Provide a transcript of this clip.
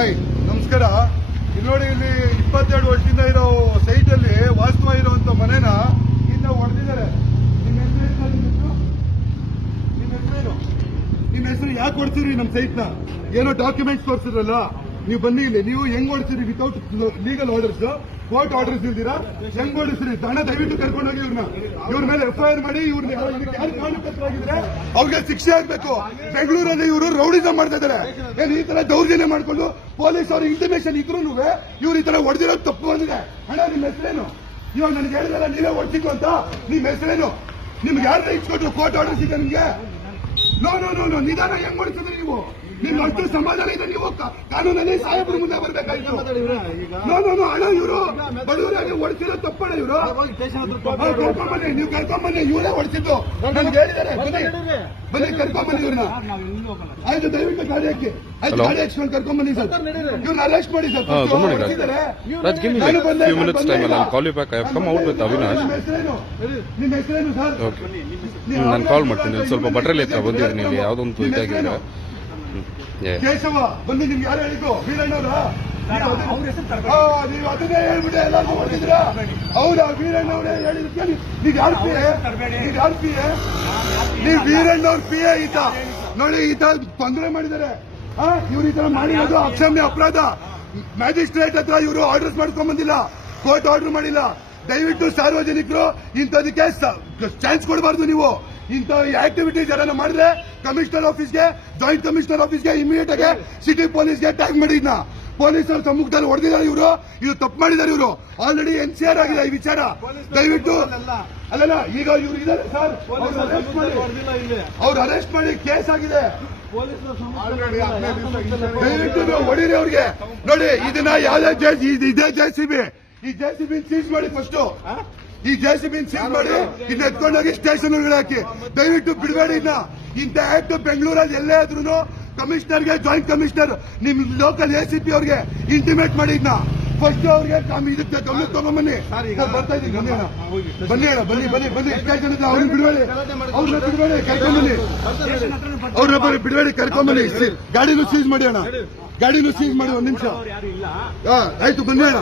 Hi, ನಮಸ್ಕಾರ. ಇಲ್ಲಿ ನೋಡಿ, ಇಲ್ಲಿ ಇಪ್ಪತ್ತೆರಡು ವರ್ಷದಿಂದ ಇರೋ ಸೈಟ್ ಅಲ್ಲಿ ವಾಸ್ತವ ಇರುವಂತ ಮನೇನ ಇನ್ನ ಹೊಡೆದಿದ್ದಾರೆ ನಿಮ್ಮ ಹೆಸರು ನಿಮ್ಮ ಹೆಸರು? ನಿಮ್ಮ ಹೆಸರು ಯಾಕೆ ಹೊಡ್ತೀರಿ ನಮ್ಮ ನ? ಏನೋ ಡಾಕ್ಯುಮೆಂಟ್ಸ್ ತೋರಿಸಿದ್ರಲ್ಲ. ನೀವು ಬನ್ನಿ ಇಲ್ಲಿ. ನೀವು ಹೆಂಗ್ ಓಡಿಸ್ತೀರಿ without legal orders court orders ಇಲ್ದಿರಾ? ಹೆಂಗ್ ಓಡಿಸ್ತೀರಿ? ಹಣ ದಯವಿಟ್ಟು ಕರ್ಕೊಂಡು ಹೋಗಿ ಇವ್ರನ್ನ. ಇವ್ರ ಮೇಲೆ ಎಫ್ಐಆರ್ ಮಾಡಿ, ಇವ್ರನ್ನ ಯಾರು ಅವ್ರಿಗೆ ಶಿಕ್ಷೆ ಆಗ್ಬೇಕು. ಬೆಂಗಳೂರಲ್ಲಿ ಇವರು ರೌಡಿಸಂ ಮಾಡ್ತಾ ಇದ್ದಾರೆ. ಏನ್ ಈ ತರ ದೌರ್ಜನ್ಯ ಮಾಡ್ಕೊಂಡು ಪೊಲೀಸ್ ಅವ್ರ ಇಂಟಿಮೇಷನ್ ಇದ್ರು ಇವ್ರು ಈ ತರ ಹೊಡೆದಿರೋದು ತಪ್ಪು ಬಂದಿದೆ. ಹಣ ನಿಮ್ಮ ಹೆಸರೇನು? ಇವಾಗ ನನಗೆ ಹೇಳಿದಲ್ಲ ನೀವೇ ಹೊಡ್ಸಿದ್ದು ಅಂತ. ನಿಮ್ಮ ಹೆಸರೇನು? ನಿಮ್ಗೆ ಯಾರು ಇಟ್ಕೊಟ್ರು ಕೋರ್ಟ್ ಆರ್ಡರ್ಸ್ ಇದೆ ನಿಮ್ಗೆ? ನೋ ನೋ ನೋ ನೋ ನಿಧಾನ ಹೆಂಗ್ ಮಾಡ್ತಿದ್ರಿ ನೀವು? ನಿಮ್ ಅಷ್ಟು ಸಮಾಧಾನ ಇದೆ ನೀವು ಕಾನೂನಲ್ಲಿ ಸಾಹೇಬ್ರ ಮುಂದೆ ಬರ್ಬೇಕಾಯ್ತು. ನೋ ನೋ ನೋ ಅಣ್ಣ ಇವರು ಬಡವರಾಗಿ ಓಡಿಸಿರೋ ತಪ್ಪಣ ಇವರು? ಕರ್ಕೊಂಬನ್ನಿ ನೀವು ಕರ್ಕೊಂಬನ್ನಿ ಇವರೇ ಓಡಿಸಿದ್ದು. ನನ್ಗೆ ಹೇಳಿದ್ದಾರೆ ಬನ್ನಿ. ಬನ್ನಿ ಕರ್ಕೊಂಬನ್ನಿ ಇವ್ರನ್ನ. ಆಯ್ತು ದಯವಿಟ್ಟು ಗಾಡಿ ಹಾಕಿ ಆಯ್ತು? ಗಾಡಿ ಹಾಕ್ಸ್ಕೊಂಡು ಕರ್ಕೊಂಬನ್ನಿ ಸರ್. ಇವ್ರನ್ನ ಅರೆಸ್ಟ್ ಮಾಡಿ ಸರ್. ಹೊಡ್ಸಿದ್ದಾರೆ. ನಾನು ಬಂದೆ, ನಾನು. ನಿಮ್ಮ ಹೆಸರೇನು? ಸರ್? ನಾನು ಕಾಲ್ ಮಾಡ್ತೀನಿ. ಸ್ವಲ್ಪ ಬಟ್ರಲ್ಲಿ ಎತ್ತ ಬಂದಿದ್ದೀನಿ ಇಲ್ಲಿ ಯಾವುದೊಂದು ಇದಾಗಿದೆ. ಕೇಶವ ಬಂದು ನಿಮ್ಗೆ ಯಾರು ಹೇಳಿದ್ದು? ವೀರಣ್ಣವ್ರ? ನೀವು ಅದನ್ನೇ ಹೇಳ್ಬಿಟ್ಟೆ ಎಲ್ಲರೂ ಹೊಡೆದಿದ್ರ? ಹೌದಾ ವೀರಣ್ಣವ್ರೆ ಹೇಳಿದಕ್ಕೆ ನೀವ್- ನೀವ್ ಯಾರು ಪಿ ನೀವ್ ಯಾರು ಪಿ ನೀವ್ ವೀರಣ್ಣವ್ರ ಪಿ ಎ ಈತ ನೋಡಿ ಈತ ತೊಂದರೆ ಮಾಡಿದ್ದಾರೆ. ಇವ್ರು ಈ ತರ ಮಾಡಿರೋದು ಅಕ್ಷಮ್ಯ ಅಪರಾಧ. ಮ್ಯಾಜಿಸ್ಟ್ರೇಟ್ ಹತ್ರ ಇವರು ಆರ್ಡರ್ಸ್ ಮಾಡ್ಕೊಂಡ್ ಬಂದಿಲ್ಲ. ಕೋರ್ಟ್ ಆರ್ಡರ್ ಮಾಡಿಲ್ಲ. ದಯವಿಟ್ಟು ಸಾರ್ವಜನಿಕರು ಇಂಥದಕ್ಕೆ ಚಾನ್ಸ್ ಕೊಡಬಾರ್ದು ನೀವು. ಇಂಥ ಆಕ್ಟಿವಿಟೀಸ್ ಯಾರನ್ನ ಮಾಡಿದ್ರೆ ಕಮಿಷನರ್ ಆಫೀಸ್ಗೆ ಜಾಯಿಂಟ್ ಕಮಿಷನರ್ ಆಫೀಸ್ಗೆ ಇಮಿಡಿಯೇಟ್ ಆಗಿ ಸಿಟಿ ಪೊಲೀಸ್ಗೆ ಟ್ಯಾಗ್ ಮಾಡಿದ್ನ ಪೊಲೀಸರು ಸಮ್ಮುಖದಲ್ಲಿ ಹೊಡೆದಿದ್ದಾರೆ ಇವರು. ಇದು ತಪ್ಪು ಮಾಡಿದ್ದಾರೆ ಇವರು. ಆಲ್ರೆಡಿ ಎನ್ ಸಿ ಆರ್ ಆಗಿದೆ ಈ ವಿಚಾರ. ದಯವಿಟ್ಟು ಅಲ್ಲಲ್ಲ ಈಗ ಇವರು ಇದ್ದಾರೆ ಸರ್ ಅರೆಸ್ಟ್ ಮಾಡಿ. ಅವ್ರು ಅರೆಸ್ಟ್ ಮಾಡಿ ಕೇಸ್ ಆಗಿದೆ. ದಯವಿಟ್ಟು ನೀವು ಹೊಡೀರಿ ಅವ್ರಿಗೆ. ನೋಡಿ ಇದನ್ನ ಯಾವ್ದೇ ಜೆ ಇದೇ ಜೆ ಸಿ ಬಿ. ಈ ಜೆ ಸಿ ಸೀಸ್ ಮಾಡಿ ಫಸ್ಟ್ ಈ ಜೆ ಸಿ ಬಿ ಸೀಸ್ ಮಾಡಿ ಇನ್ನ ಎತ್ಕೊಂಡೋಗಿ ಸ್ಟೇಷನ್ ಒಳಗಡೆ ಹಾಕಿ ದಯವಿಟ್ಟು ಬಿಡಬೇಡಿ ಇನ್ನ. ಇಂಥ ಆಕ್ಟ್ ಬೆಂಗಳೂರಲ್ಲಿ ಎಲ್ಲೇ ಆದ್ರೂ ಕಮಿಷನರ್ಗೆ ಜಾಯಿಂಟ್ ಕಮಿಷನರ್ ನಿಮ್ ಲೋಕಲ್ ಎ ಸಿ ಪಿ ಅವ್ರಿಗೆ ಇಂಟಿಮೇಟ್ ಮಾಡಿ ಇದನ್ನ ಫಸ್ಟ್ ಅವ್ರಿಗೆ ಇದಕ್ಕೆ ಗಮನ ತಗೊಂಬನ್ನಿ. ಬರ್ತಾ ಇದೀನಿ ಬನ್ನಿ ಬನ್ನಿ ಅಣ್ಣ ಬನ್ನಿ ಬನ್ನಿ ಬನ್ನಿ. ಸ್ಟೇಷನ್ ಅವ್ರನ್ನ ಬಿಡಬೇಡಿ. ಅವ್ರನ್ನ ಬಿಡಬೇಡಿ ಕರ್ಕೊಂಬನ್ನಿ ಅವ್ರನ್ನ ಬನ್ನಿ. ಬಿಡಬೇಡಿ ಕರ್ಕೊಂಬನ್ನಿ ಗಾಡಿನೂ ಸೀಸ್ ಮಾಡಿ ಅಣ್ಣ. ಗಾಡಿನೂ ಸೀಸ್ ಮಾಡಿ ಒಂದ್ ನಿಮಿಷ. ಆಯ್ತು ಬನ್ನಿ ಅಣ್ಣ.